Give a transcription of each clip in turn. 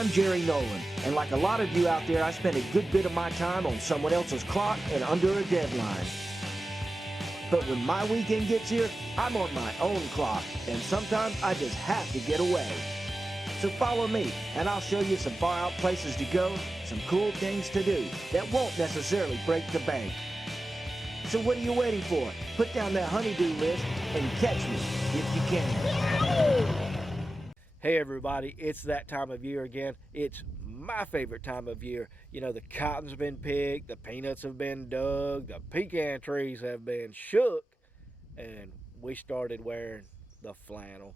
I'm Jerry Nolan, and like a lot of you out there, I spend a good bit of my time on someone else's clock and under a deadline. But when my weekend gets here, I'm on my own clock, and sometimes I just have to get away. So follow me, and I'll show you some far out places to go, some cool things to do that won't necessarily break the bank. So what are you waiting for? Put down that honeydew list and catch me if you can. Hey everybody, it's that time of year again. It's my favorite time of year. You know, the cotton's been picked, the peanuts have been dug, the pecan trees have been shook, and we started wearing the flannel.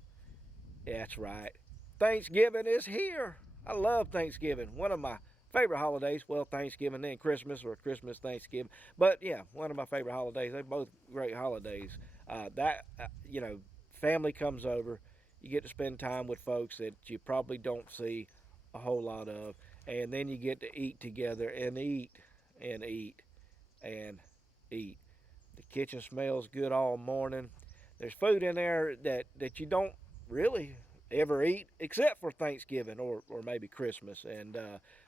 That's right. Thanksgiving is here. I love Thanksgiving. One of my favorite holidays. Well, Thanksgiving, then Christmas, or Christmas, Thanksgiving. But yeah, one of my favorite holidays. They're both great holidays. Family comes over. You get to spend time with folks that you probably don't see a whole lot of. And then you get to eat together and eat and eat and eat. The kitchen smells good all morning. There's food in there that you don't really ever eat except for Thanksgiving or maybe Christmas, and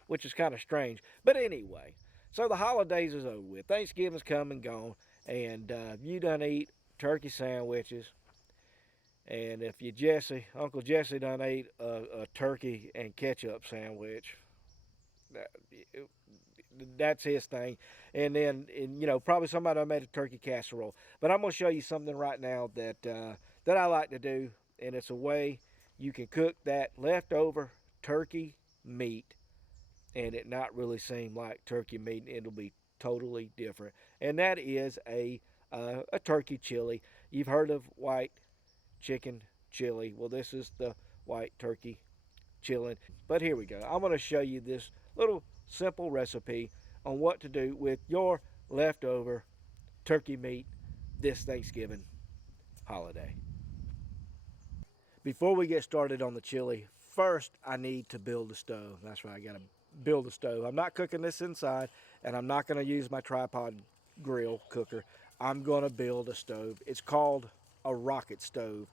which is kind of strange. But anyway, so the holidays is over with. Thanksgiving's come and gone, and you done eat turkey sandwiches. And if you Uncle Jesse done ate a turkey and ketchup sandwich. That's his thing. And then, probably somebody made a turkey casserole. But I'm going to show you something right now that I like to do, and it's a way you can cook that leftover turkey meat and it not really seem like turkey meat. It'll be totally different. And that is a turkey chili. You've heard of white chicken chili. Well, this is the white turkey chili. But here we go. I'm going to show you this little simple recipe on what to do with your leftover turkey meat this Thanksgiving holiday. Before we get started on the chili, first I need to build a stove. That's right, I got to build a stove. I'm not cooking this inside, and I'm not going to use my tripod grill cooker. I'm going to build a stove. It's called a rocket stove.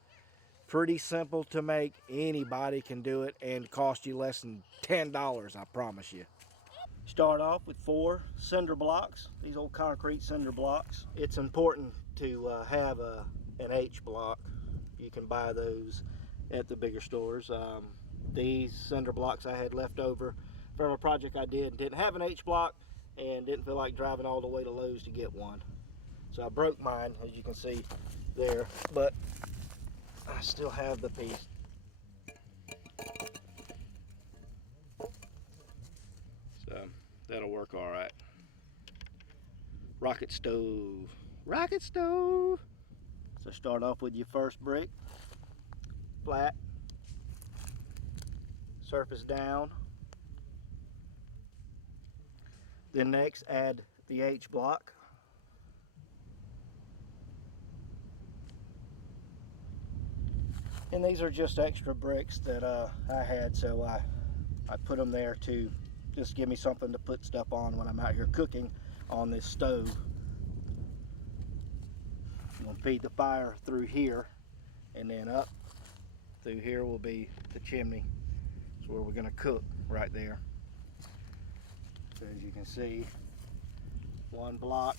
Pretty simple to make. Anybody can do it and cost you less than $10, I promise you. Start off with 4 cinder blocks, these old concrete cinder blocks. It's important to have an H block. You can buy those at the bigger stores. These cinder blocks I had left over from a project I didn't have an H block and didn't feel like driving all the way to Lowe's to get one. So I broke mine, as you can see there, but I still have the piece. So that'll work all right. Rocket stove. Rocket stove. So start off with your first brick. Flat. Surface down. Then next add the H block. And these are just extra bricks that I had, so I put them there to just give me something to put stuff on when I'm out here cooking on this stove. I'm going to feed the fire through here, and then up through here will be the chimney. That's where we're going to cook, right there. So as you can see, 1 block,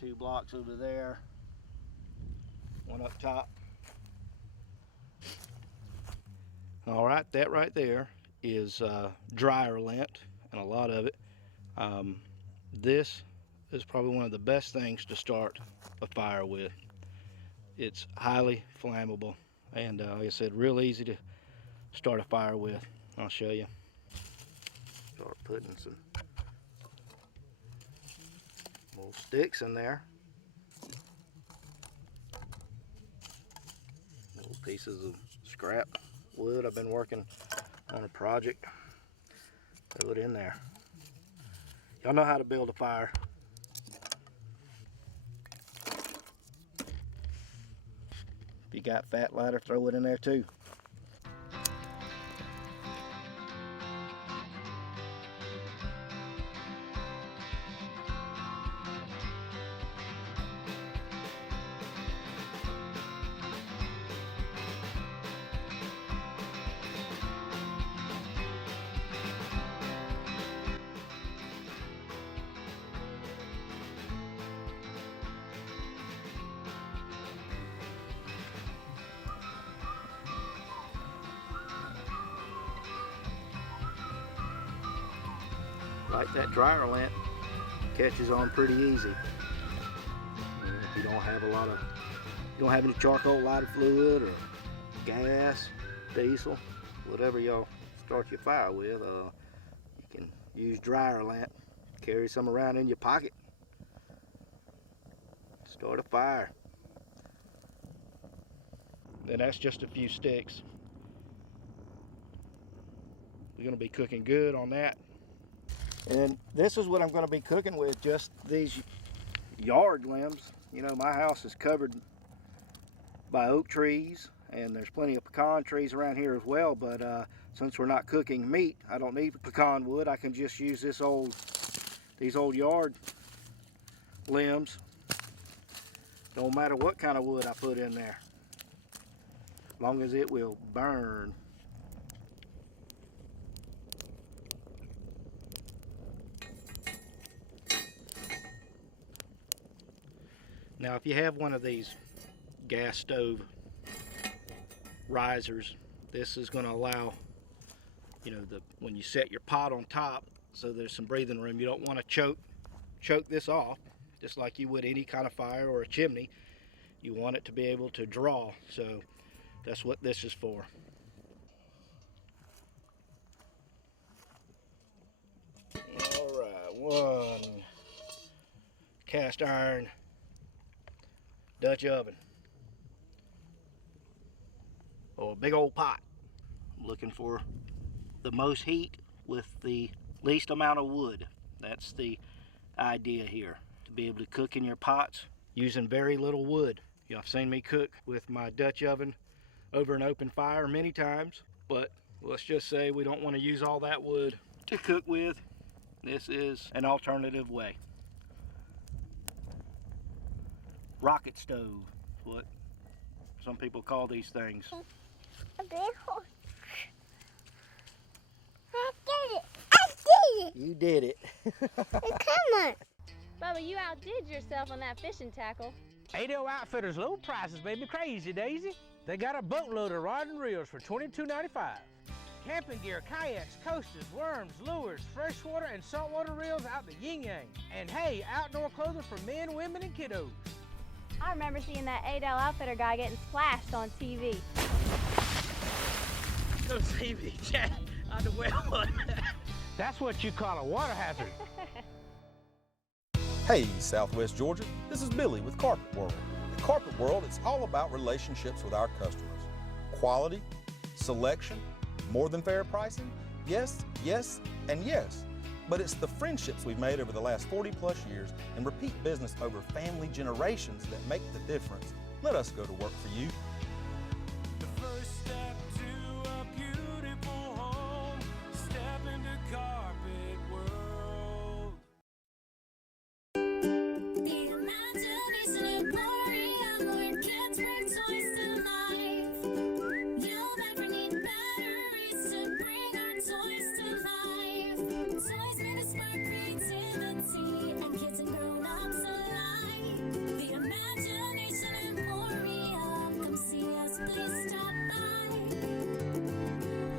2 blocks over there, 1 up top. All right, that right there is dryer lint, and a lot of it. This is probably one of the best things to start a fire with. It's highly flammable, and like I said, real easy to start a fire with. I'll show you. Start putting some little sticks in there. Little pieces of scrap wood. I've been working on a project. Throw it in there. Y'all know how to build a fire. If you got fat lighter, throw it in there too. Light that dryer lamp, catches on pretty easy. And if you don't have you don't have any charcoal lighter fluid or gas, diesel, whatever y'all start your fire with, you can use dryer lamp. Carry some around in your pocket. Start a fire. Then that's just a few sticks. We're going to be cooking good on that. And this is what I'm going to be cooking with, just these yard limbs. You know, my house is covered by oak trees, and there's plenty of pecan trees around here as well, but since we're not cooking meat, I don't need pecan wood. I can just use these old yard limbs. Don't matter what kind of wood I put in there, as long as it will burn. Now, if you have one of these gas stove risers, this is going to allow, you know, when you set your pot on top, so there's some breathing room. You don't want to choke this off, just like you would any kind of fire or a chimney. You want it to be able to draw, so that's what this is for. All right, one cast iron Dutch oven, or a big old pot. I'm looking for the most heat with the least amount of wood. That's the idea here, to be able to cook in your pots using very little wood. You know, I've seen me cook with my Dutch oven over an open fire many times, but let's just say we don't want to use all that wood to cook with. This is an alternative way. Rocket stove, what some people call these things. A big horse. I did it. I did it. You did it. Come on. Bubba, you outdid yourself on that fishing tackle. Ado Outfitters low prices made me crazy, Daisy. They got a boatload of rod and reels for $22.95. Camping gear, kayaks, coasters, worms, lures, freshwater and saltwater reels out the yin yang. And hey, outdoor clothing for men, women, and kiddos. I remember seeing that Adel Outfitter guy getting splashed on TV. Don't see me, Jack. On the well one. That's what you call a water hazard. Hey, Southwest Georgia, this is Billy with Carpet World. At Carpet World, it's all about relationships with our customers. Quality, selection, more than fair pricing, yes, yes, and yes. But it's the friendships we've made over the last 40 plus years and repeat business over family generations that make the difference. Let us go to work for you. The first step to a beautiful home, step into Carpet World. The imagination emporium where kids bring toys to life. You'll never need batteries to bring our toys to life. Toys made us spark creativity and kids and grown-ups alike. The imagination emporium, come see us, please stop by.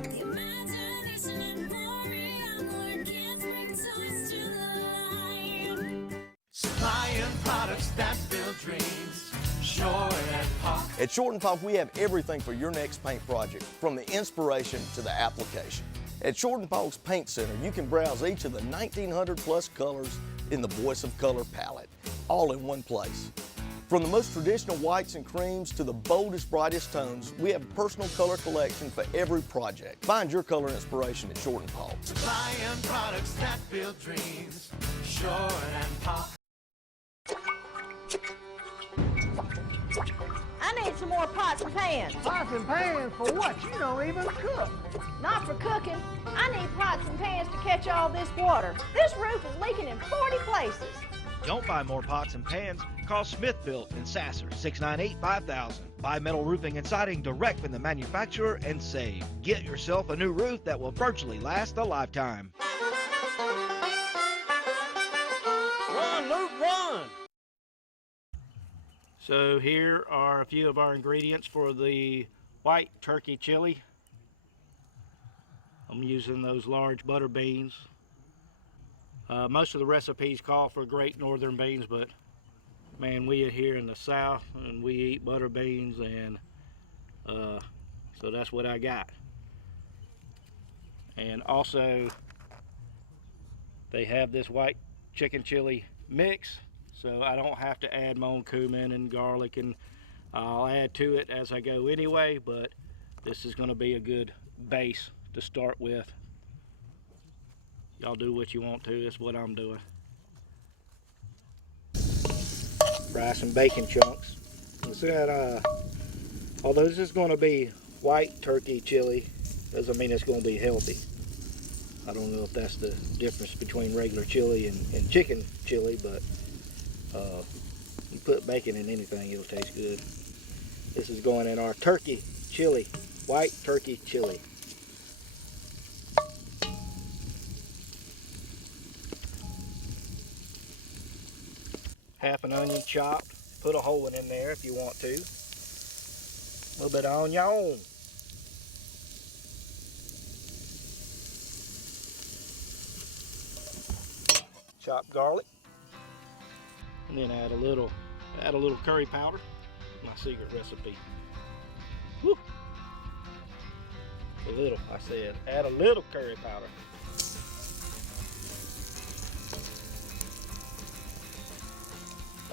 The imagination emporium where kids bring toys to life. Supplying products that build dreams, Short and Park. At Short and Polk, we have everything for your next paint project, from the inspiration to the application. At Short and Polk's Paint Center, you can browse each of the 1,900 plus colors in the Voice of Color palette, all in one place. From the most traditional whites and creams to the boldest, brightest tones, we have a personal color collection for every project. Find your color inspiration at Short and Polk. Supplying products that build dreams, Short and Park. I need some more pots and pans. Pots and pans for what? You don't even cook. Not for cooking. I need pots and pans to catch all this water. This roof is leaking in 40 places. Don't buy more pots and pans. Call Smith Built in Sasser, 698-5000. Buy metal roofing and siding direct from the manufacturer and save. Get yourself a new roof that will virtually last a lifetime. Run, Luke, run! So here are a few of our ingredients for the white turkey chili. I'm using those large butter beans. Most of the recipes call for Great Northern beans, but man, we are here in the South and we eat butter beans, and so that's what I got. And also, they have this white chicken chili mix, so I don't have to add my own cumin and garlic, and I'll add to it as I go anyway, but this is going to be a good base to start with. Y'all do what you want to, it's what I'm doing. Fry some bacon chunks. Let's add, although this is going to be white turkey chili, doesn't mean it's going to be healthy. I don't know if that's the difference between regular chili and chicken chili, but you put bacon in anything, it'll taste good. This is going in our turkey chili, white turkey chili. Half an onion chopped. Put a whole one in there if you want to. A little bit of onion. Chopped garlic. And then add a little curry powder. My secret recipe. Woo. A little, I said. Add a little curry powder.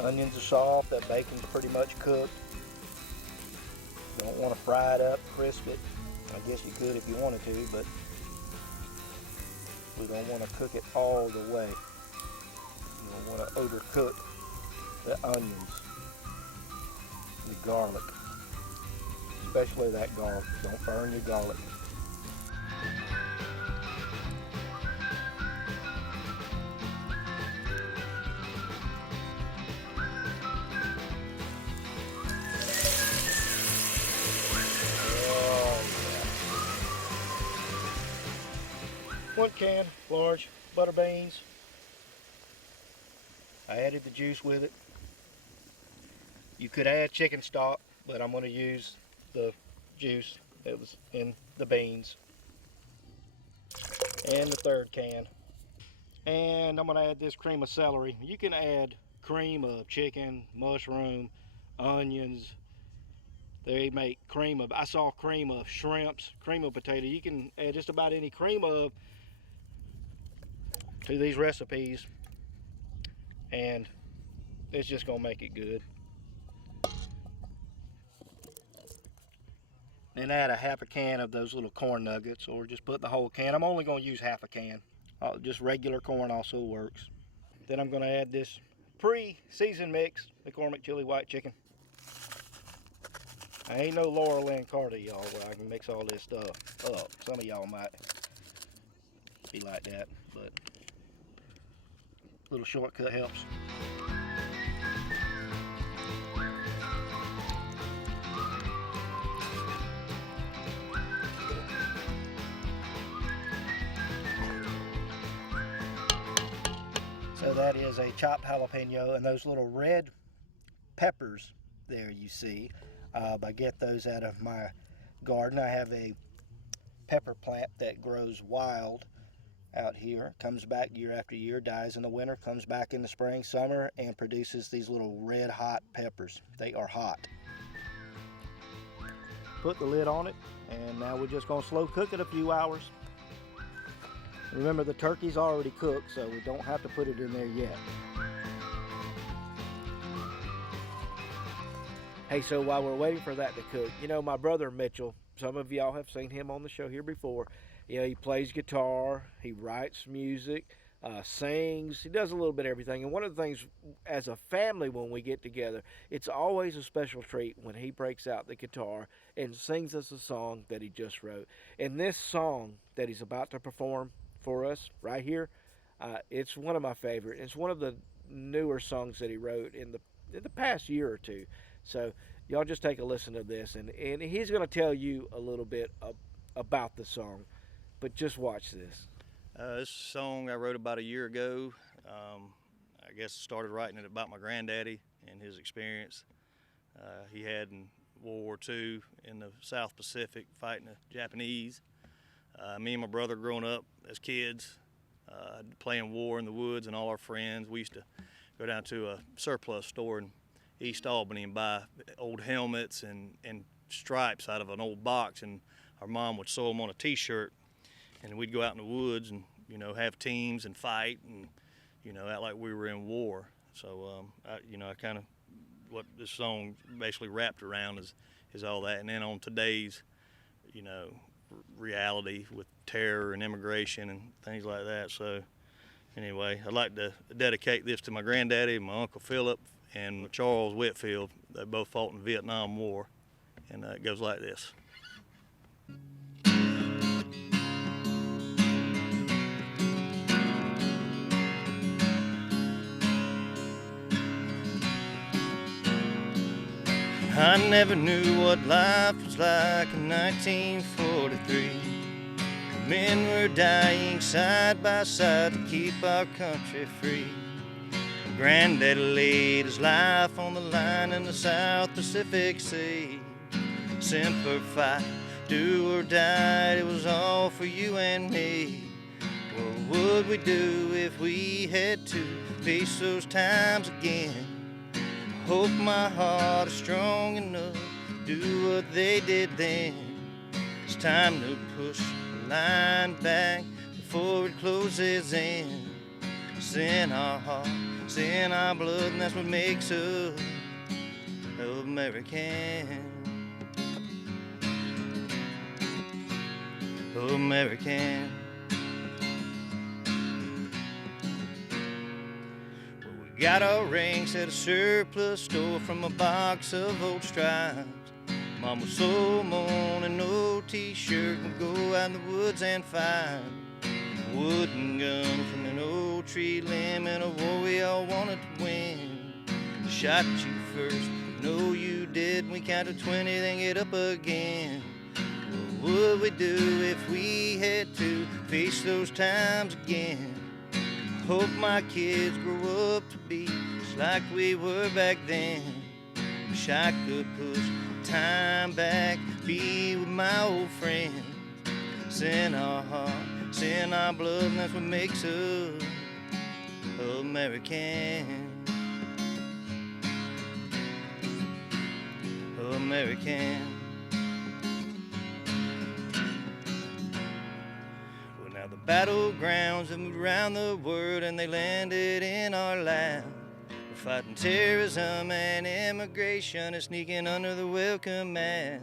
Onions are soft, that bacon's pretty much cooked. Don't want to fry it up, crisp it. I guess you could if you wanted to, but we don't want to cook it all the way. You don't want to overcook the onions, the garlic, especially that garlic. Don't burn your garlic. One can, large butter beans. I added the juice with it. You could add chicken stock, but I'm going to use the juice that was in the beans. And the third can. And I'm going to add this cream of celery. You can add cream of chicken, mushroom, onions. They make cream of, I saw cream of shrimps, cream of potato. You can add just about any cream of to these recipes, and it's just gonna make it good. Then add a half a can of those little corn nuggets, or just put the whole can. I'm only gonna use half a can. Just regular corn also works. Then I'm gonna add this pre-seasoned mix, McCormick chili white chicken. I ain't no Laura Lynn Carter, y'all, where I can mix all this stuff up. Some of y'all might be like that, but a little shortcut helps. So that is a chopped jalapeno, and those little red peppers there you see. I get those out of my garden. I have a pepper plant that grows wild out here, comes back year after year, dies in the winter, comes back in the spring, summer, and produces these little red hot peppers. They are hot. Put the lid on it, and now we're just going to slow cook it a few hours. Remember, the turkey's already cooked, so we don't have to put it in there yet. Hey, so while we're waiting for that to cook, you know, my brother Mitchell, some of y'all have seen him on the show here before. You know, he plays guitar, he writes music, sings, he does a little bit of everything. And one of the things as a family when we get together, it's always a special treat when he breaks out the guitar and sings us a song that he just wrote. And this song that he's about to perform for us right here, it's one of my favorite. It's one of the newer songs that he wrote in the past year or two. So y'all just take a listen to this, and he's going to tell you a little bit about the song, but just watch this. This song I wrote about a year ago. I guess I started writing it about my granddaddy and his experience he had in World War II in the South Pacific fighting the Japanese. Me and my brother growing up as kids, playing war in the woods, and all our friends, we used to go down to a surplus store in East Albany and buy old helmets and stripes out of an old box, and our mom would sew them on a t-shirt, and we'd go out in the woods and, you know, have teams and fight and, you know, act like we were in war. So, I kind of, what this song basically wrapped around is all that. And then on today's, you know, reality with terror and immigration and things like that. So anyway, I'd like to dedicate this to my granddaddy, my Uncle Philip, and Charles Whitfield. They both fought in the Vietnam War, and it goes like this. I never knew what life was like in 1943. Men were dying side by side to keep our country free. Granddaddy laid his life on the line in the South Pacific Sea. Semper Fi, do or die, it was all for you and me. What would we do if we had to face those times again? Hope my heart is strong enough to do what they did then. It's time to push the line back before it closes in. It's in our heart, it's in our blood, and that's what makes us American. American. Got our rings at a surplus store from a box of old stripes. Mama sold them on an old t-shirt and go out in the woods and find a wooden gun from an old tree limb in a war we all wanted to win. Shot you first, no you did. We counted 20, then get up again. What would we do if we had to face those times again? Hope my kids grow up to be just like we were back then. Wish I could push time back, be with my old friends. It's in our heart, it's in our blood, and that's what makes us American. American. The battlegrounds have moved around the world and they landed in our land. We're fighting terrorism and immigration and sneaking under the welcome mat.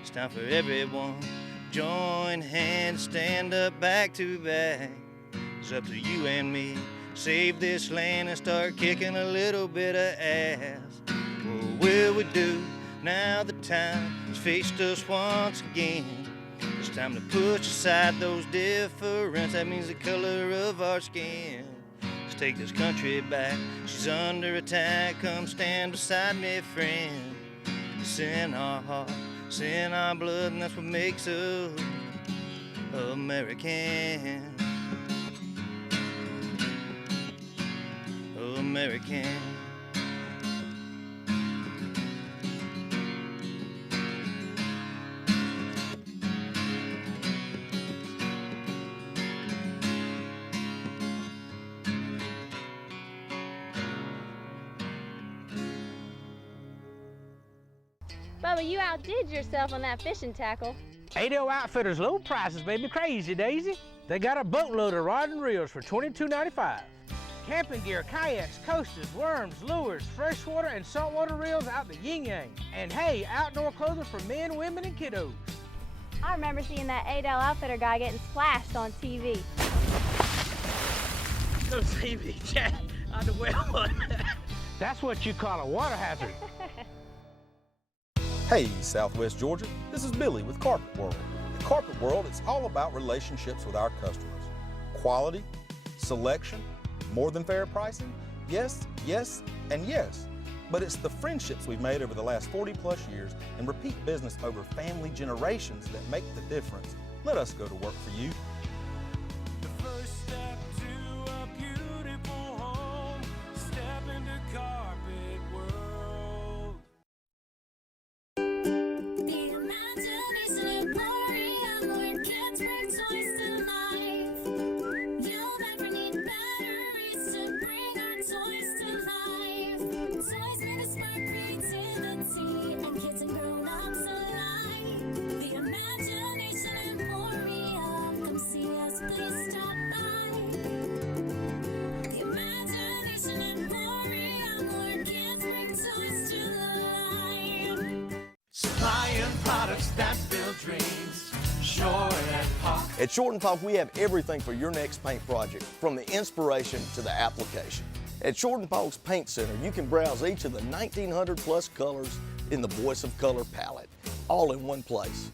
It's time for everyone join hands, stand up back to back. It's up to you and me, save this land and start kicking a little bit of ass. What will we do now the time has faced us once again? It's time to push aside those differences. That means the color of our skin. Let's take this country back. She's under attack. Come stand beside me, friend. It's in our heart, it's in our blood, and that's what makes us American. American. Bubba, you outdid yourself on that fishing tackle. Ado Outfitters low prices, baby, crazy Daisy. They got a boatload of rod and reels for $22.95. Camping gear, kayaks, coasters, worms, lures, freshwater and saltwater reels out the yin yang. And hey, outdoor clothing for men, women, and kiddos. I remember seeing that Adele Outfitter guy getting splashed on TV. Come see me, Jack. I'm the well one. That's what you call a water hazard. Hey, Southwest Georgia, this is Billy with Carpet World. At Carpet World, it's all about relationships with our customers. Quality, selection, more than fair pricing? Yes, yes, and yes. But it's the friendships we've made over the last 40 plus years and repeat business over family generations that make the difference. Let us go to work for you. The first step to a beautiful home, step into Carpet World. Imagine it's an emporium where kids bring toys to life. You'll never At Short & Polk, we have everything for your next paint project, from the inspiration to the application. At Short & Polk's Paint Center, you can browse each of the 1,900 plus colors in the Voice of Color palette, all in one place.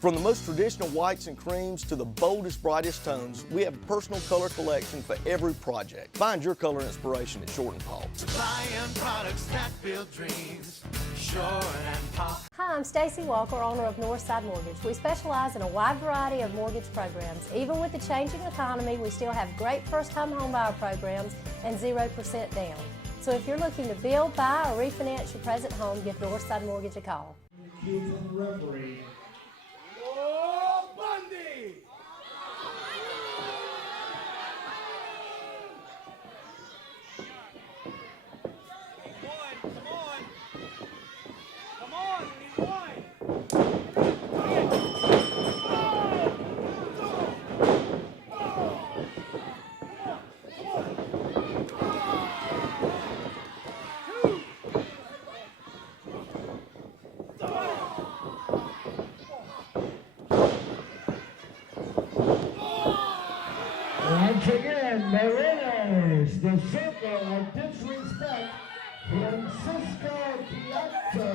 From the most traditional whites and creams to the boldest, brightest tones, we have a personal color collection for every project. Find your color inspiration at Short & Polk. Buying products that build dreams. Short and Polk. Hi, I'm Stacy Walker, owner of Northside Mortgage. We specialize in a wide variety of mortgage programs. Even with the changing economy, we still have great first-time homebuyer programs and 0% down. So if you're looking to build, buy, or refinance your present home, give Northside Mortgage a call. Oh, Bundy! Come on, we need one. Once again, the winners, the circle of disrespect, Francisco Piazza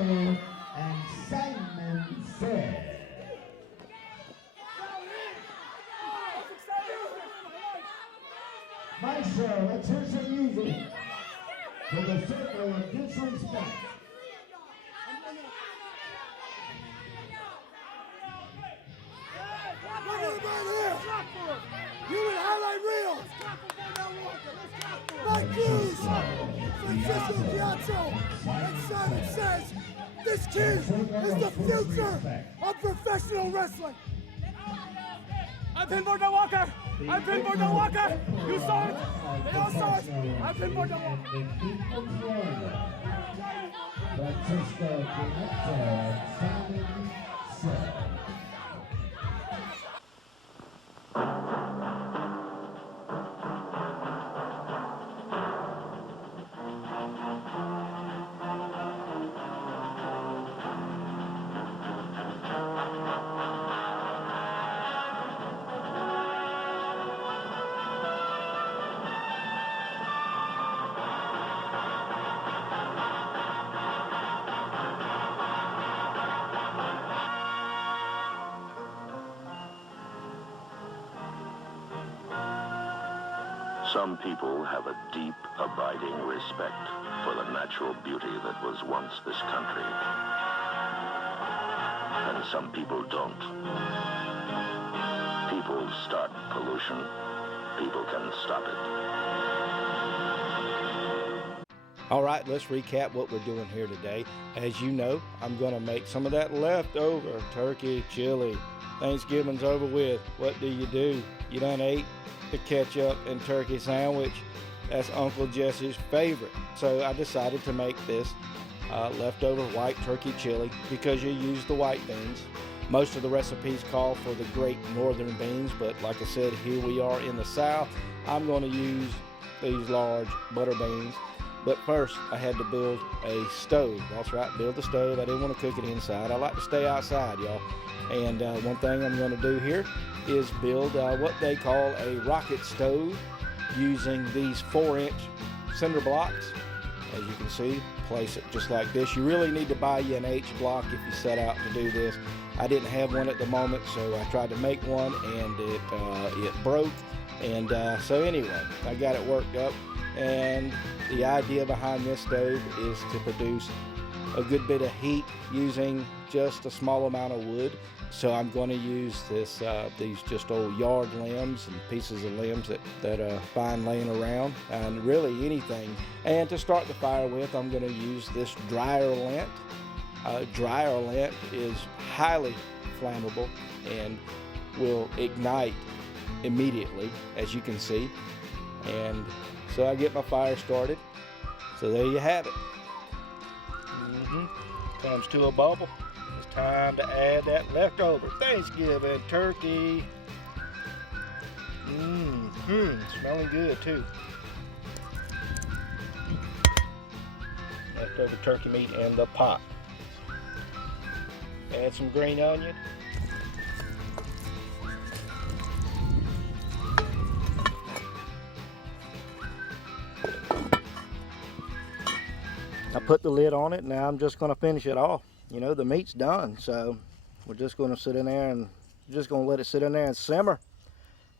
and Simon Fair. Maestro, let's hear some music for the circle of disrespect. You and highlight reels. Mike Cruz, Francisco Piazza, and Simon says this kid is the future of professional wrestling. I pinboard the Walker. I pinboard the Walker. You saw it. They all saw it. I pinboard the Walker. Francisco Piazza and Simon Fair. Some people have a deep, abiding respect for the natural beauty that was once this country. And some people don't. People start pollution. People can stop it. All right, let's recap what we're doing here today. As you know, I'm going to make some of that leftover turkey chili. Thanksgiving's over with. What do? You done ate the ketchup and turkey sandwich. That's Uncle Jesse's favorite. So I decided to make this leftover white turkey chili because you use the white beans. Most of the recipes call for the great northern beans, but like I said, here we are in the South. I'm going to use these large butter beans. But first, I had to build a stove. That's right, build a stove. I didn't want to cook it inside. I like to stay outside, y'all. And one thing I'm going to do here is build what they call a rocket stove using these 4-inch cinder blocks. As you can see, place it just like this. You really need to buy you an H block if you set out to do this. I didn't have one at the moment, so I tried to make one, and it broke. And so anyway, I got it worked up. And the idea behind this stove is to produce a good bit of heat using just a small amount of wood. So I'm going to use this these just old yard limbs and pieces of limbs that I find laying around, and really anything. And to start the fire with, I'm going to use this dryer lint. Dryer lint is highly flammable and will ignite immediately, as you can see. And so I get my fire started. So there you have it. Comes to a bubble. It's time to add that leftover Thanksgiving turkey. Smelling good too. Leftover turkey meat in the pot. Add some green onion. I put the lid on it. Now I'm just going to finish it off. You know, the meat's done, so we're just going to sit in there and just going to let it sit in there and simmer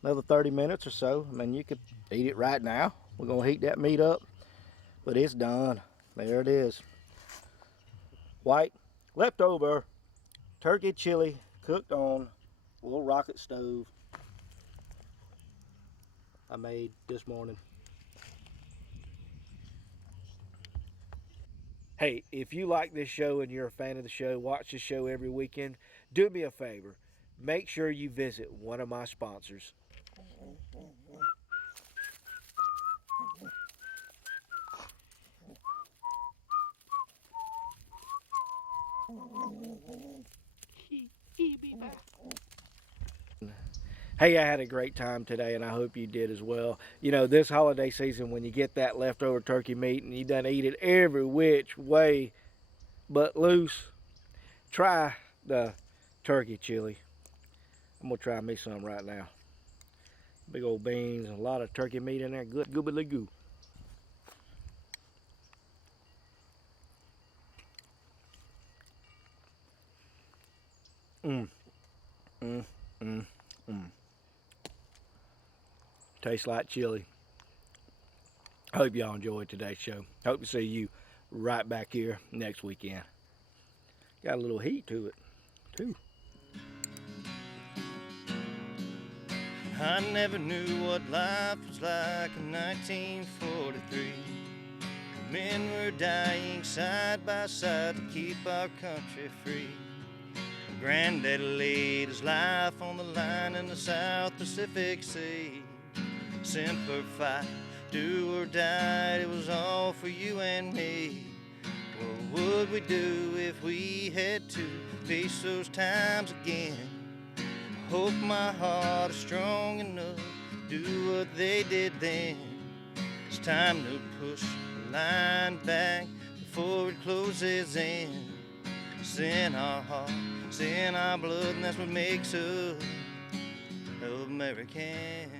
another 30 minutes or so. I mean, you could eat it right now. We're going to heat that meat up, but it's done. There it is. White leftover turkey chili cooked on a little rocket stove I made this morning. Hey, if you like this show and you're a fan of the show, watch the show every weekend, do me a favor. Make sure you visit one of my sponsors. Hey, I had a great time today, and I hope you did as well. You know, this holiday season, when you get that leftover turkey meat and you done eat it every which way but loose, try the turkey chili. I'm gonna try me some right now. Big old beans and a lot of turkey meat in there. Good goobly goo. Tastes like chili. I hope y'all enjoyed today's show. Hope to see you right back here next weekend. Got a little heat to it, too. I never knew what life was like in 1943. Men were dying side by side to keep our country free. Granddaddy laid his life on the line in the South Pacific Sea. Semper Fi, do or die, it was all for you and me. What would we do if we had to face those times again? I hope my heart is strong enough to do what they did then. It's time to push the line back before it closes in. It's in our heart, it's in our blood, and that's what makes us American.